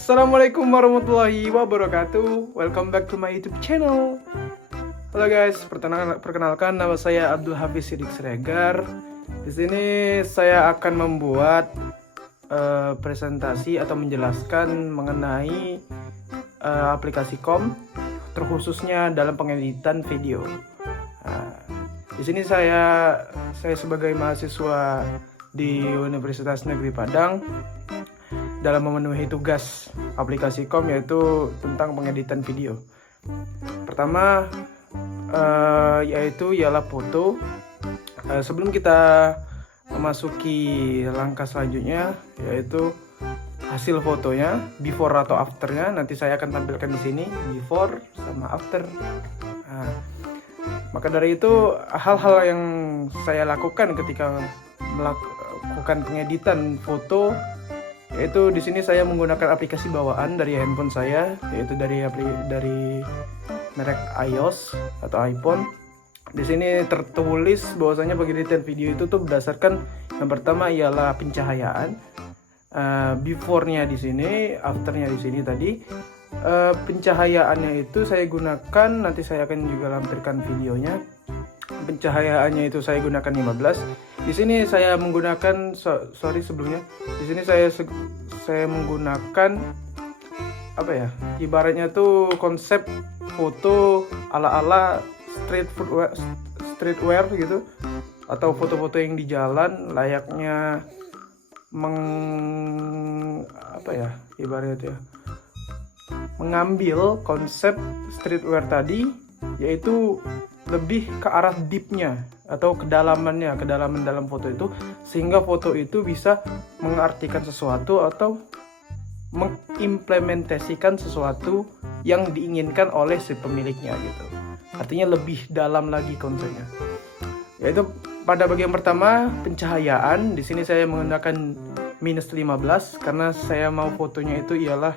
Assalamualaikum warahmatullahi wabarakatuh. Welcome back to my YouTube channel. Halo guys, perkenalkan nama saya Abdul Hafiz Sidik Siregar. Di sini saya akan membuat presentasi atau menjelaskan mengenai aplikasi COM, terkhususnya dalam pengeditan video. Di sini saya sebagai mahasiswa di Universitas Negeri Padang dalam memenuhi tugas aplikasi COM, yaitu tentang pengeditan video. Pertama yaitu ialah foto. Sebelum kita memasuki langkah selanjutnya, yaitu hasil fotonya, before atau afternya, nanti saya akan tampilkan di sini before sama after. Maka dari itu, hal-hal yang saya lakukan ketika melakukan pengeditan foto, yaitu di sini saya menggunakan aplikasi bawaan dari handphone saya, yaitu dari merek iOS atau iPhone. Di sini tertulis bahwasanya pengeditan video itu tuh berdasarkan yang pertama ialah pencahayaan, before-nya di sini, after-nya di sini tadi. Pencahayaannya itu saya gunakan, nanti saya akan juga lampirkan videonya. Pencahayaannya itu saya gunakan 15. Di sini saya menggunakan sebelumnya. Di sini saya menggunakan apa ya? Ibaratnya tuh konsep foto ala-ala streetwear gitu, atau foto-foto yang di jalan layaknya ibaratnya mengambil konsep streetwear tadi, yaitu lebih ke arah deepnya atau kedalaman dalam foto itu, sehingga foto itu bisa mengartikan sesuatu atau mengimplementasikan sesuatu yang diinginkan oleh si pemiliknya gitu. Artinya lebih dalam lagi konsepnya. Yaitu pada bagian pertama, pencahayaan. Di sini saya menggunakan minus 15 karena saya mau fotonya itu ialah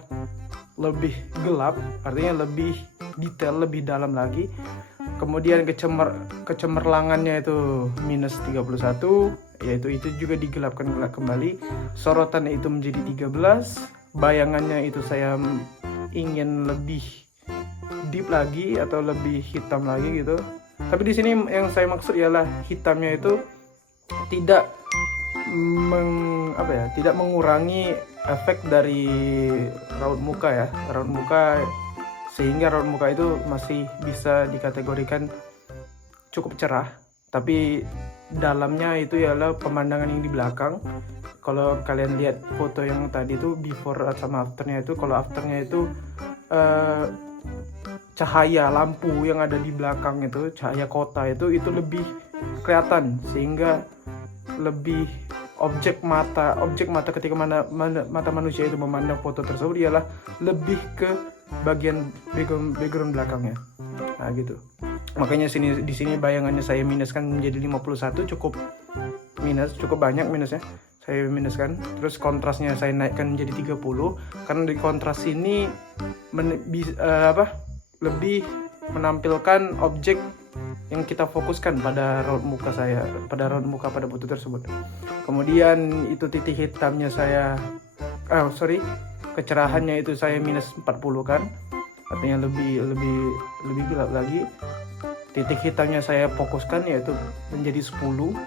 lebih gelap, artinya lebih detail, lebih dalam lagi. Kemudian kecemerlangannya itu minus 31, yaitu itu juga digelapkan kembali. Sorotan itu menjadi 13. Bayangannya itu saya ingin lebih deep lagi atau lebih hitam lagi gitu. Tapi di sini yang saya maksud ialah hitamnya itu tidak tidak mengurangi efek dari raut muka sehingga raut muka itu masih bisa dikategorikan cukup cerah, tapi dalamnya itu ialah pemandangan yang di belakang. Kalau kalian lihat foto yang tadi itu before sama afternya itu, kalau afternya itu cahaya lampu yang ada di belakang itu, cahaya kota itu lebih kelihatan, sehingga lebih objek mata ketika mata manusia itu memandang foto tersebut ialah lebih ke bagian background belakangnya. Nah gitu. Makanya di sini bayangannya saya minuskan menjadi 51, cukup banyak minusnya. Saya minuskan. Terus kontrasnya saya naikkan menjadi 30 karena di kontras ini lebih menampilkan objek yang kita fokuskan pada raut muka pada foto tersebut. Kemudian itu titik hitamnya kecerahannya itu saya minus 40 kan, artinya lebih gelap lagi. Titik hitamnya saya fokuskan yaitu menjadi 10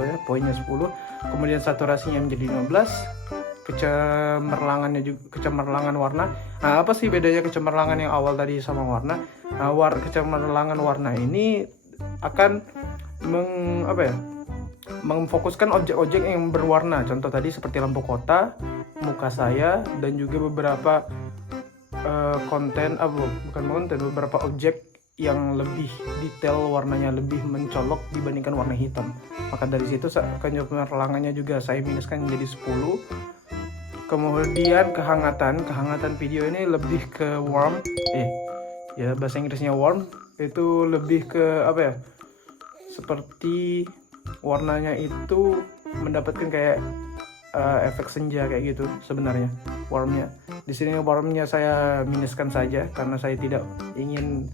ya, poinnya 10. Kemudian saturasinya menjadi 15. Kecemerlangan warna. Nah, apa sih bedanya kecemerlangan yang awal tadi sama warna? Nah, kecemerlangan warna ini akan memfokuskan objek-objek yang berwarna. Contoh tadi seperti lampu kota, muka saya, dan juga beberapa beberapa objek yang lebih detail warnanya, lebih mencolok dibandingkan warna hitam. Maka dari situ kecemerlangannya juga saya minuskan menjadi 10. Kemudian kehangatan video ini lebih ke warm, bahasa Inggrisnya warm, itu lebih ke seperti warnanya itu mendapatkan kayak efek senja kayak gitu sebenarnya warmnya. Di sini warmnya saya minuskan saja karena saya tidak ingin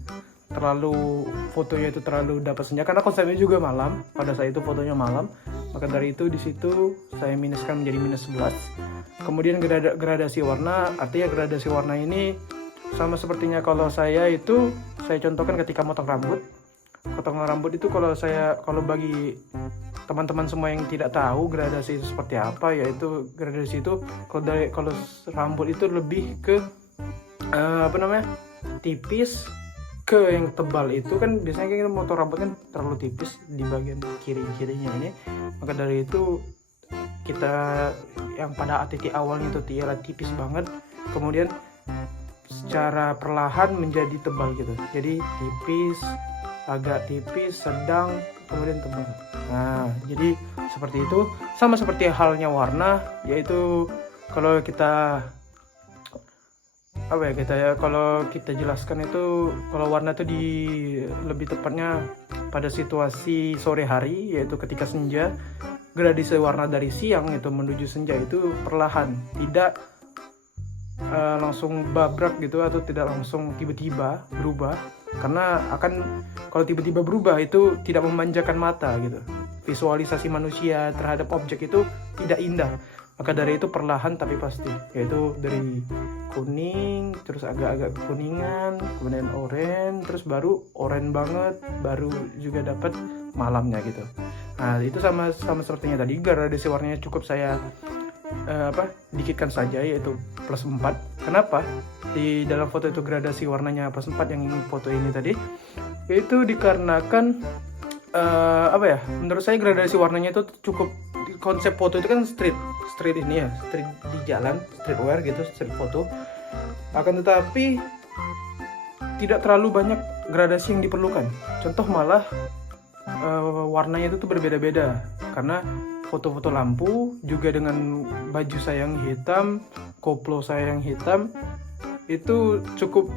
fotonya itu terlalu dapat senja, karena konsepnya juga malam. Pada saat itu fotonya malam, maka dari itu di situ saya minuskan menjadi minus 11. Kemudian gradasi warna, artinya gradasi warna ini sama sepertinya kalau saya contohkan ketika motong rambut. Potongan rambut itu kalau bagi teman-teman semua yang tidak tahu gradasi itu seperti apa, yaitu gradasi itu kalau rambut itu lebih ke tipis ke yang tebal. Itu kan biasanya kita motong rambut kan terlalu tipis di bagian kirinya ini, maka dari itu kita yang pada titik awalnya itu ialah tipis banget, kemudian secara perlahan menjadi tebal gitu. Jadi tipis, agak tipis, sedang, kemudian tebal. Nah, jadi seperti itu. Sama seperti halnya warna, yaitu kalau kita kalau kita jelaskan itu, kalau warna itu lebih tepatnya pada situasi sore hari, yaitu ketika senja, gradasi warna dari siang itu menuju senja itu perlahan, tidak langsung babrak gitu, atau tidak langsung tiba-tiba berubah, karena kalau tiba-tiba berubah itu tidak memanjakan mata gitu. Visualisasi manusia terhadap objek itu tidak indah. Maka dari itu perlahan tapi pasti, yaitu dari kuning, terus agak-agak kekuningan, kemudian oranye, terus baru oranye banget, baru juga dapat malamnya gitu. Nah, itu sama sepertinya tadi, gradasi warnanya cukup saya dikitkan saja, yaitu +4. Kenapa di dalam foto itu gradasi warnanya +4 yang foto ini tadi? Itu dikarenakan menurut saya gradasi warnanya itu cukup. Konsep foto itu kan street ini ya, street di jalan, streetwear gitu, street foto. Akan tetapi tidak terlalu banyak gradasi yang diperlukan. Contoh malah warnanya itu tuh berbeda-beda, karena foto-foto lampu juga dengan baju saya yang hitam, koplo saya yang hitam, itu cukup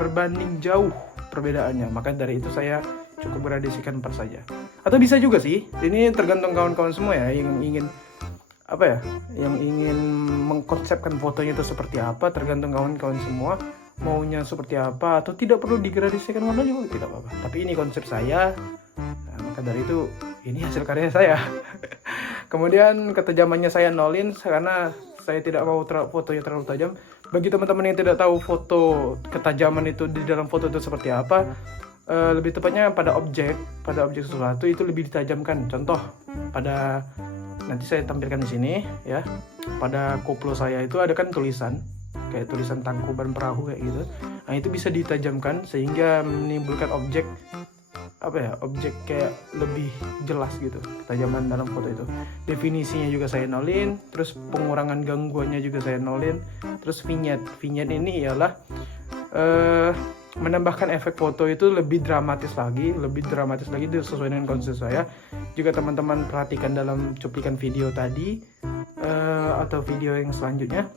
berbanding jauh perbedaannya. Maka dari itu saya cukup gradasikan 4 saja. Atau bisa juga sih, ini tergantung kawan-kawan semua ya, yang ingin yang ingin mengkonsepkan fotonya itu seperti apa, tergantung kawan-kawan semua maunya seperti apa, atau tidak perlu digradasikan warna juga tidak apa-apa. Tapi ini konsep saya, nah, maka dari itu ini hasil karya saya. Kemudian ketajamannya saya nolin, karena saya tidak mau fotonya terlalu tajam. Bagi teman-teman yang tidak tahu foto ketajaman itu di dalam foto itu seperti apa, lebih tepatnya pada objek sesuatu itu lebih ditajamkan. Contoh nanti saya tampilkan di sini ya. Pada koplo saya itu ada kan tulisan kayak tulisan Tangkuban Perahu kayak gitu. Nah, itu bisa ditajamkan sehingga menimbulkan objek kayak lebih jelas gitu ketajaman dalam foto itu. Definisinya juga saya nolin, terus pengurangan gangguannya juga saya nolin. Terus vignette ini ialah menambahkan efek foto itu lebih dramatis lagi sesuai dengan konsep saya. Juga teman-teman perhatikan dalam cuplikan video tadi atau video yang selanjutnya,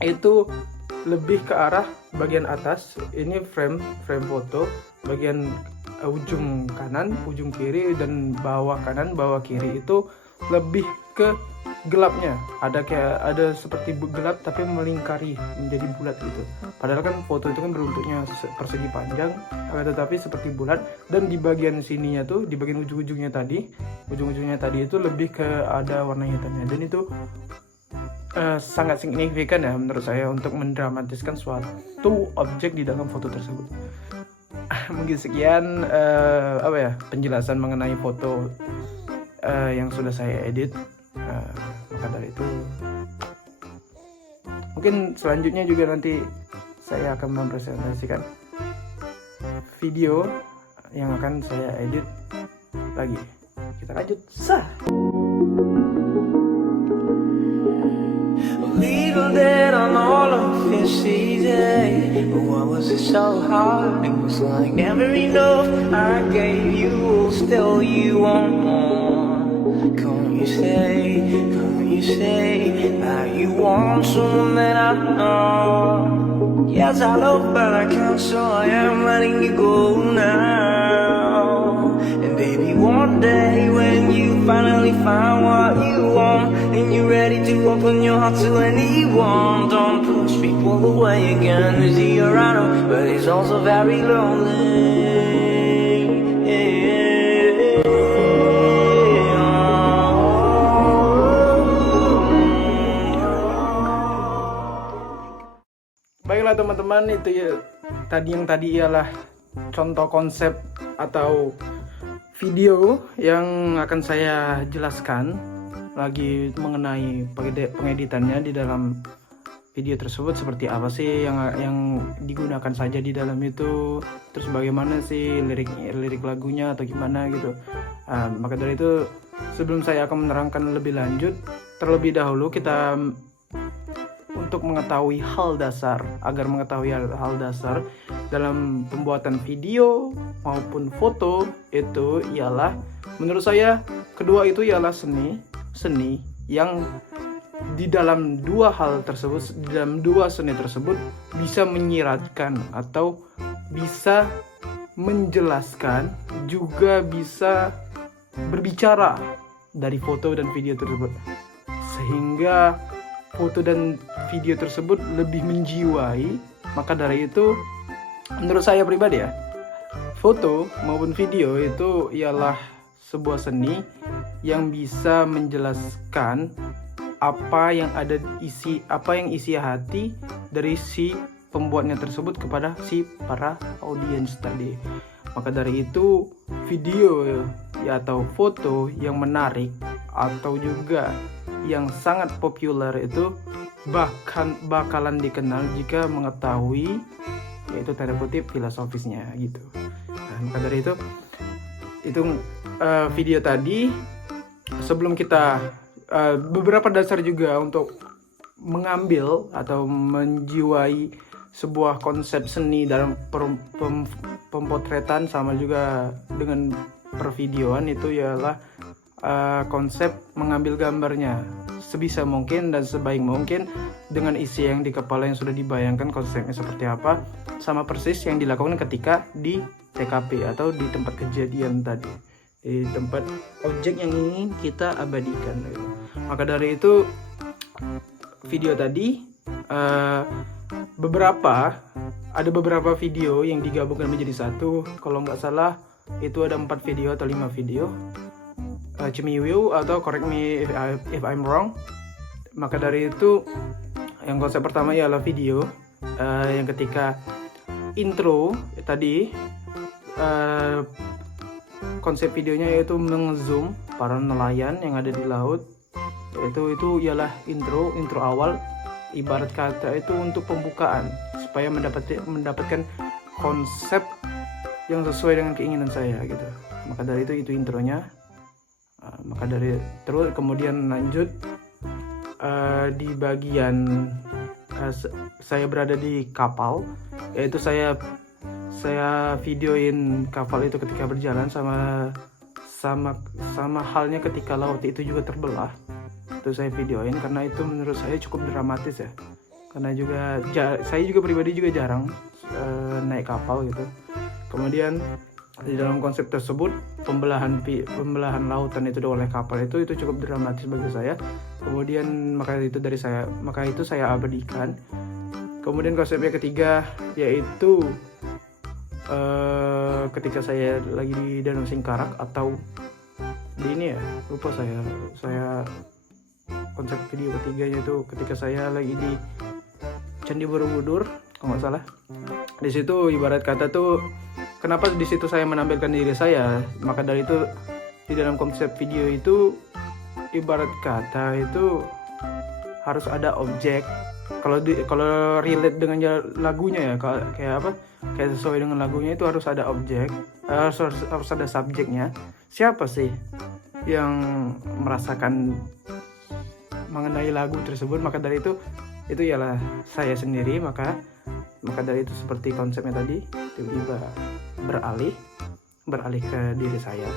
itu lebih ke arah bagian atas. Ini frame foto, bagian ujung kanan, ujung kiri, dan bawah kanan, bawah kiri itu lebih ke gelapnya. Ada seperti gelap tapi melingkari menjadi bulat gitu. Padahal kan foto itu kan berbentuknya persegi panjang, tetapi seperti bulat. Dan di bagian sininya tuh, di bagian ujung-ujungnya tadi itu lebih ke ada warna hitamnya. Dan itu sangat signifikan ya menurut saya untuk mendramatiskan suatu objek di dalam foto tersebut. Mungkin sekian penjelasan mengenai foto yang sudah saya edit. Maka dari itu mungkin selanjutnya juga nanti saya akan mempresentasikan video yang akan saya edit lagi. Kita lanjut. Little did I know love is easy, but why was it so hard? It was like never enough I gave you, still you want more. Can't you say that you want someone that I know? Yes, I love, but I can't, so I am letting you go now. And baby, one day when you finally find what you want, and you're ready to open your heart to anyone, don't push people away again. It's here, I know, but it's also very lonely. teman-teman, itu ya tadi ialah contoh konsep atau video yang akan saya jelaskan lagi mengenai pengeditannya di dalam video tersebut, seperti apa sih yang digunakan saja di dalam itu, terus bagaimana sih lirik lagunya atau gimana gitu. Maka dari itu, sebelum saya akan menerangkan lebih lanjut, terlebih dahulu kita untuk mengetahui hal dasar, agar mengetahui hal dasar dalam pembuatan video maupun foto, itu ialah, menurut saya, kedua itu ialah seni yang di dalam dua hal tersebut, di dalam dua seni tersebut bisa menyiratkan atau bisa menjelaskan, juga bisa berbicara dari foto dan video tersebut, sehingga foto dan video tersebut lebih menjiwai. Maka dari itu, menurut saya pribadi ya, foto maupun video itu ialah sebuah seni yang bisa menjelaskan apa yang isi hati dari si pembuatnya tersebut kepada si para audiens tadi. Maka dari itu, video ya atau foto yang menarik atau juga yang sangat populer itu bakalan dikenal jika mengetahui, yaitu tanda kutip, filosofisnya gitu. Maka dari itu video tadi, sebelum kita beberapa dasar juga untuk mengambil atau menjiwai sebuah konsep seni dalam pemotretan sama juga dengan pervideoan, itu ialah konsep mengambil gambarnya sebisa mungkin dan sebaik mungkin dengan isi yang di kepala yang sudah dibayangkan konsepnya seperti apa, sama persis yang dilakukan ketika di TKP atau di tempat kejadian tadi, di tempat objek yang ingin kita abadikan. Maka dari itu, video tadi ada beberapa video yang digabungkan menjadi satu. Kalau nggak salah itu ada 4 video atau 5 video. Cemiwiu atau correct me if I'm wrong. Maka dari itu, yang konsep pertama ialah video yang ketika intro tadi, konsep videonya yaitu mengzoom para nelayan yang ada di laut. Itu ialah intro awal, ibarat kata itu untuk pembukaan supaya mendapatkan konsep yang sesuai dengan keinginan saya gitu. Maka dari itu intronya. Maka dari terus kemudian lanjut di bagian saya berada di kapal, yaitu saya videoin kapal itu ketika berjalan, sama halnya ketika laut itu juga terbelah. Itu saya videoin karena itu menurut saya cukup dramatis ya. Karena juga saya juga pribadi juga jarang naik kapal gitu. Kemudian di dalam konsep tersebut, pembelahan lautan itu oleh kapal itu cukup dramatis bagi saya. Kemudian maka itu saya abadikan. Kemudian konsepnya ketiga yaitu ketika saya lagi di Danau Singkarak atau di ini ya, lupa saya konsep video ketiganya itu ketika saya lagi di Candi Borobudur kalau nggak salah. Di situ ibarat kata tuh, kenapa di situ saya menampilkan diri saya? Maka dari itu di dalam konsep video itu ibarat kata itu harus ada objek. Kalau relate dengan lagunya ya, kayak sesuai dengan lagunya itu harus ada objek, harus ada subjeknya. Siapa sih yang merasakan mengenai lagu tersebut? Maka dari itu ialah saya sendiri. Maka dari itu, seperti konsepnya tadi, tiba-tiba beralih ke diri saya.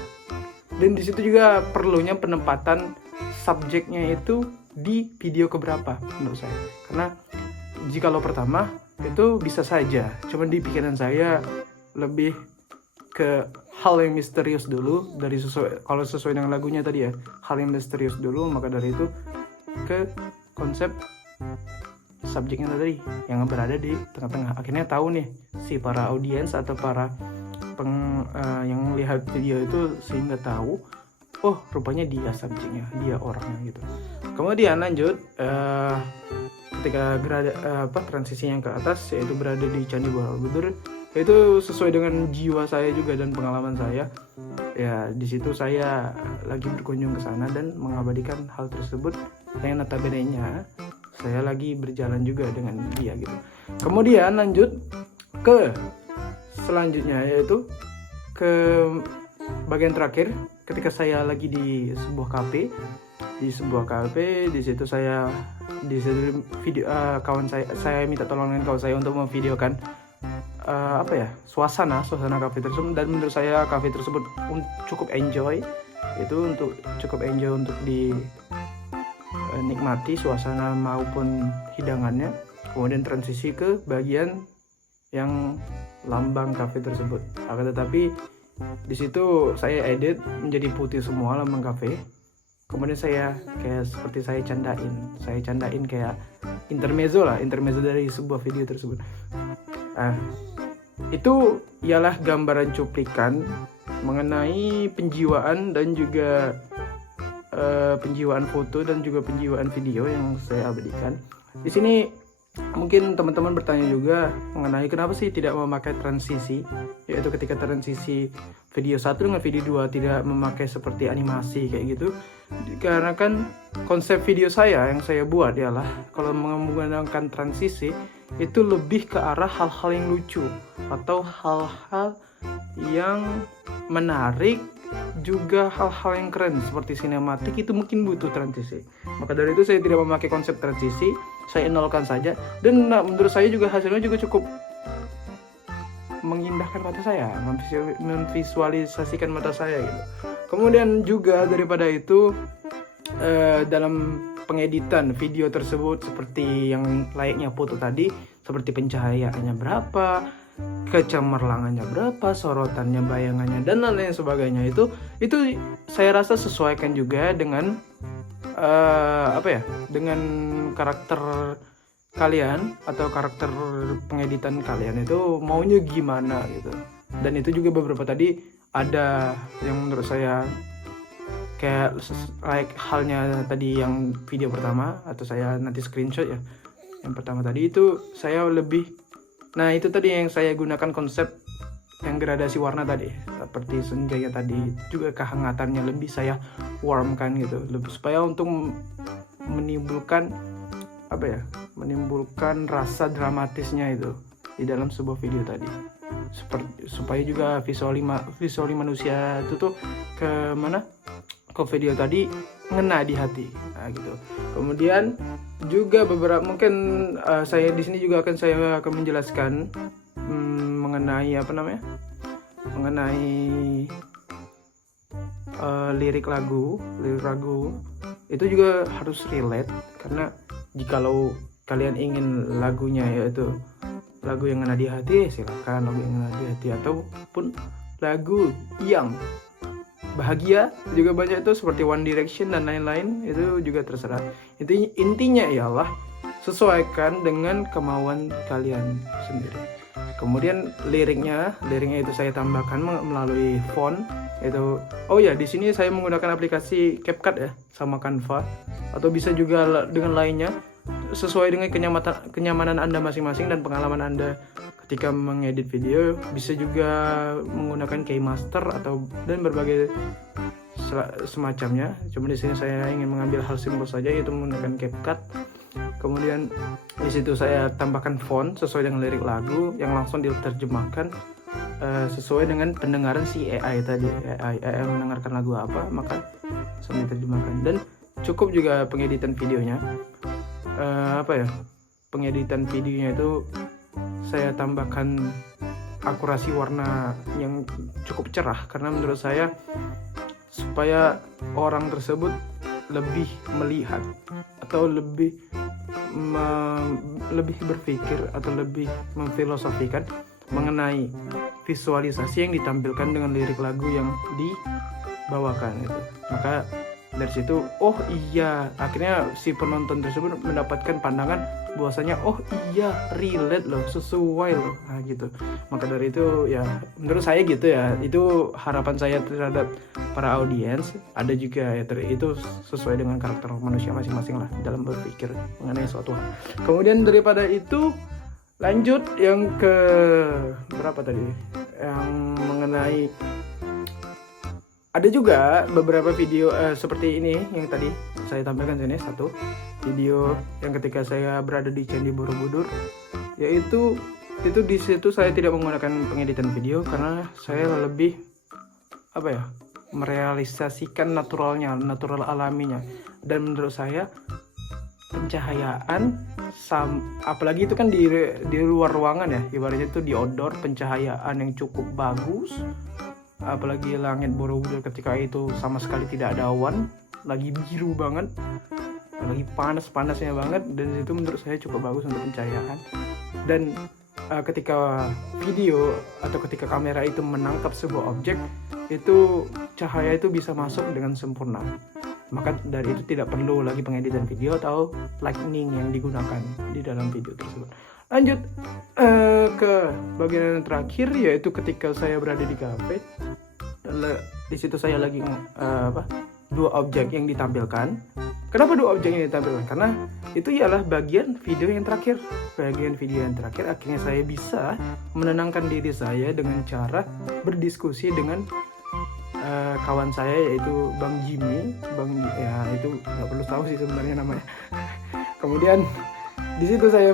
Dan di situ juga perlunya penempatan subjeknya itu di video keberapa menurut saya. Karena jikalau pertama itu bisa saja, cuman di pikiran saya lebih ke hal yang misterius dulu, kalau sesuai dengan lagunya tadi ya, hal yang misterius dulu. Maka dari itu ke konsep subjeknya tadi yang berada di tengah-tengah. Akhirnya tahu nih si para audiens atau para yang lihat video itu, sehingga tahu, oh rupanya dia subjeknya, dia orangnya gitu. Kemudian lanjut ketika transisi yang ke atas yaitu berada di Candi Borobudur, itu sesuai dengan jiwa saya juga dan pengalaman saya. Ya di situ saya lagi berkunjung ke sana dan mengabadikan hal tersebut yang notabene-nya saya lagi berjalan juga dengan dia gitu. Kemudian lanjut ke selanjutnya, yaitu ke bagian terakhir ketika saya lagi di sebuah kafe. Di situ saya video kawan saya minta tolong dengan kawan saya untuk memvideokan suasana kafe tersebut, dan menurut saya kafe tersebut cukup enjoy untuk dinikmati suasana maupun hidangannya. Kemudian transisi ke bagian yang lambang kafe tersebut. Akan tetapi di situ saya edit menjadi putih semua lambang kafe. Kemudian saya candain kayak intermezzo dari sebuah video tersebut. Itu ialah gambaran cuplikan mengenai penjiwaan dan juga penjiwaan foto dan juga penjiwaan video yang saya abadikan. Di sini mungkin teman-teman bertanya juga mengenai kenapa sih tidak memakai transisi, yaitu ketika transisi video 1 dengan video 2 tidak memakai seperti animasi kayak gitu. Karena kan konsep video saya yang saya buat ialah kalau menggunakan transisi itu lebih ke arah hal-hal yang lucu atau hal-hal yang menarik, juga hal-hal yang keren seperti sinematik itu mungkin butuh transisi. Maka dari itu saya tidak memakai konsep transisi, saya nolkan saja, dan menurut saya juga hasilnya juga cukup mengindahkan mata saya, memvisualisasikan mata saya gitu. Kemudian juga daripada itu dalam pengeditan video tersebut seperti yang layaknya foto tadi, seperti pencahayaannya berapa, kecemerlangannya berapa, sorotannya, bayangannya, dan lain-lain sebagainya, itu saya rasa sesuaikan juga dengan dengan karakter kalian atau karakter pengeditan kalian itu maunya gimana gitu. Dan itu juga beberapa tadi ada yang menurut saya kayak halnya tadi yang video pertama, atau saya nanti screenshot ya. Yang pertama tadi itu saya lebih, nah itu tadi yang saya gunakan konsep yang gradasi warna tadi, seperti senjanya tadi, juga kehangatannya lebih saya warmkan gitu, lebih supaya untuk menimbulkan rasa dramatisnya itu di dalam sebuah video tadi, supaya juga visuali manusia itu tuh ke video tadi ngena di hati, nah gitu. Kemudian juga beberapa mungkin saya di sini juga akan menjelaskan mengenai lirik lagu itu juga harus relate, karena jikalau kalian ingin lagunya yaitu lagu yang ngena di hati, silakan lagu yang ngena di hati, ataupun lagu yang bahagia juga banyak itu seperti One Direction dan lain-lain, itu juga terserah. Intinya ialah sesuaikan dengan kemauan kalian sendiri. Kemudian liriknya itu saya tambahkan melalui font itu. Oh ya, di sini saya menggunakan aplikasi CapCut ya, sama Canva, atau bisa juga dengan lainnya, sesuai dengan kenyamanan Anda masing-masing dan pengalaman Anda ketika mengedit video. Bisa juga menggunakan KeyMaster dan berbagai semacamnya. Cuma di sini saya ingin mengambil hal simpel saja, yaitu menggunakan CapCut. Kemudian di situ saya tambahkan font sesuai dengan lirik lagu yang langsung diterjemahkan sesuai dengan pendengaran si AI tadi. AI mendengarkan lagu apa, maka langsung diterjemahkan. Dan cukup juga pengeditan videonya. Pengeditan videonya itu saya tambahkan akurasi warna yang cukup cerah, karena menurut saya supaya orang tersebut lebih melihat atau lebih berpikir atau lebih memfilosofikan mengenai visualisasi yang ditampilkan dengan lirik lagu yang dibawakan itu. Maka Dari situ, oh iya, akhirnya si penonton tersebut mendapatkan pandangan bahwasanya oh iya, relate loh, sesuai loh, nah gitu. Maka dari itu ya menurut saya gitu ya, itu harapan saya terhadap para audiens. Ada juga ya itu sesuai dengan karakter manusia masing-masing lah dalam berpikir mengenai suatu hal. Kemudian daripada itu lanjut yang ke berapa tadi, yang mengenai ada juga beberapa video seperti ini yang tadi saya tampilkan sini, satu video yang ketika saya berada di Candi Borobudur, yaitu di situ saya tidak menggunakan pengeditan video karena saya lebih merealisasikan natural alaminya. Dan menurut saya pencahayaan apalagi itu kan di luar ruangan ya, ibaratnya itu di outdoor, pencahayaan yang cukup bagus. Apalagi langit Borobudur ketika itu sama sekali tidak ada awan, lagi biru banget, lagi panas-panasnya banget, dan itu menurut saya cukup bagus untuk pencahayaan. Dan ketika video atau ketika kamera itu menangkap sebuah objek, itu cahaya itu bisa masuk dengan sempurna. Maka dari itu tidak perlu lagi pengeditan video atau lightning yang digunakan di dalam video tersebut. Lanjut ke bagian yang terakhir, yaitu ketika saya berada di kafe. Di situ saya lagi dua objek yang ditampilkan. Kenapa dua objek yang ditampilkan? Karena itu ialah bagian video yang terakhir. Bagian video yang terakhir akhirnya saya bisa menenangkan diri saya dengan cara berdiskusi dengan kawan saya, yaitu Bang Jimmy. Ya itu nggak perlu tahu sih sebenarnya namanya. Kemudian di situ saya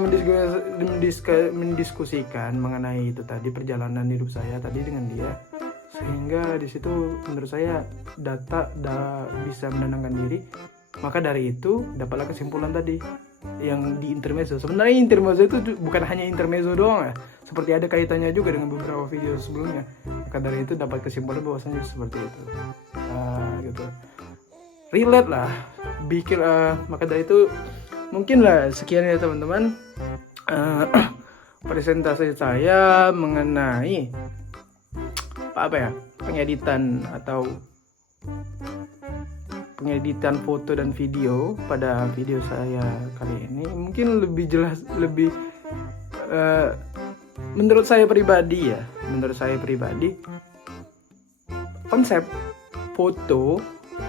mendiskusikan mengenai itu tadi, perjalanan hidup saya tadi dengan dia, sehingga di situ menurut saya bisa menenangkan diri. Maka dari itu dapatlah kesimpulan tadi yang di intermezzo. Sebenarnya intermezzo itu bukan hanya intermezzo doang ya, seperti ada kaitannya juga dengan beberapa video sebelumnya. Maka dari itu dapat kesimpulan bahwasanya seperti itu, gitu, relate lah, bikin. Maka dari itu mungkin lah sekian ya teman-teman, presentasi saya mengenai pengeditan foto dan video pada video saya kali ini. Mungkin lebih jelas, lebih menurut saya pribadi, konsep foto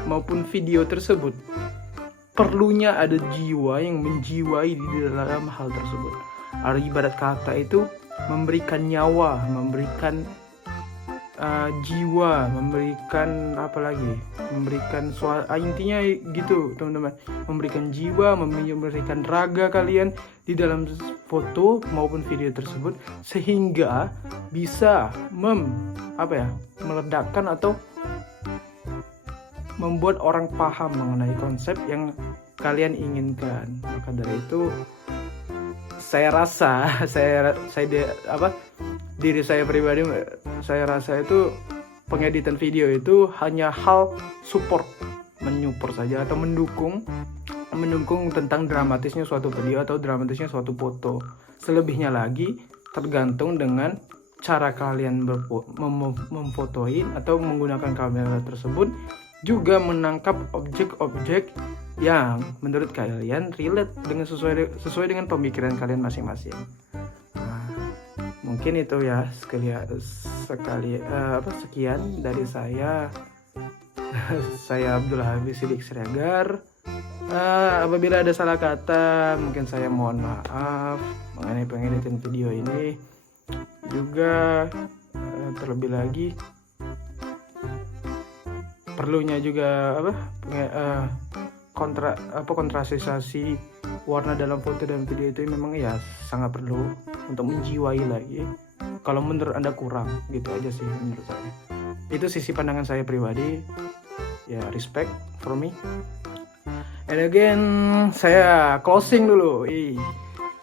maupun video tersebut perlunya ada jiwa yang menjiwai di dalam hal tersebut. Ibarat kata itu memberikan nyawa, memberikan jiwa, memberikan memberikan intinya gitu teman-teman, memberikan jiwa, memberikan raga kalian di dalam foto maupun video tersebut, sehingga bisa meledakkan atau membuat orang paham mengenai konsep yang kalian inginkan. Maka dari itu saya rasa diri saya pribadi, saya rasa itu pengeditan video itu hanya hal menyupport saja, atau mendukung tentang dramatisnya suatu video atau dramatisnya suatu foto. Selebihnya lagi tergantung dengan cara kalian memfotoin atau menggunakan kamera tersebut, juga menangkap objek-objek yang menurut kalian relate dengan sesuai dengan pemikiran kalian masing-masing. Mungkin itu ya sekian dari saya. Saya Abdul Hafiz Siddiq Siregar. Apabila ada salah kata, mungkin saya mohon maaf mengenai pengeditan video ini. Juga terlebih lagi perlunya juga kontrasisasi warna dalam foto dan video itu memang ya sangat perlu untuk menjiwai lagi. Kalau menurut Anda kurang, gitu aja sih menurut saya. Itu sisi pandangan saya pribadi. Ya, respect for me. And again, saya closing dulu.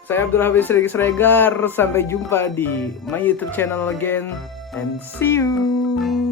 Saya Abdul Hafiz Siddiq Siregar. Sampai jumpa di my YouTube channel again, and see you.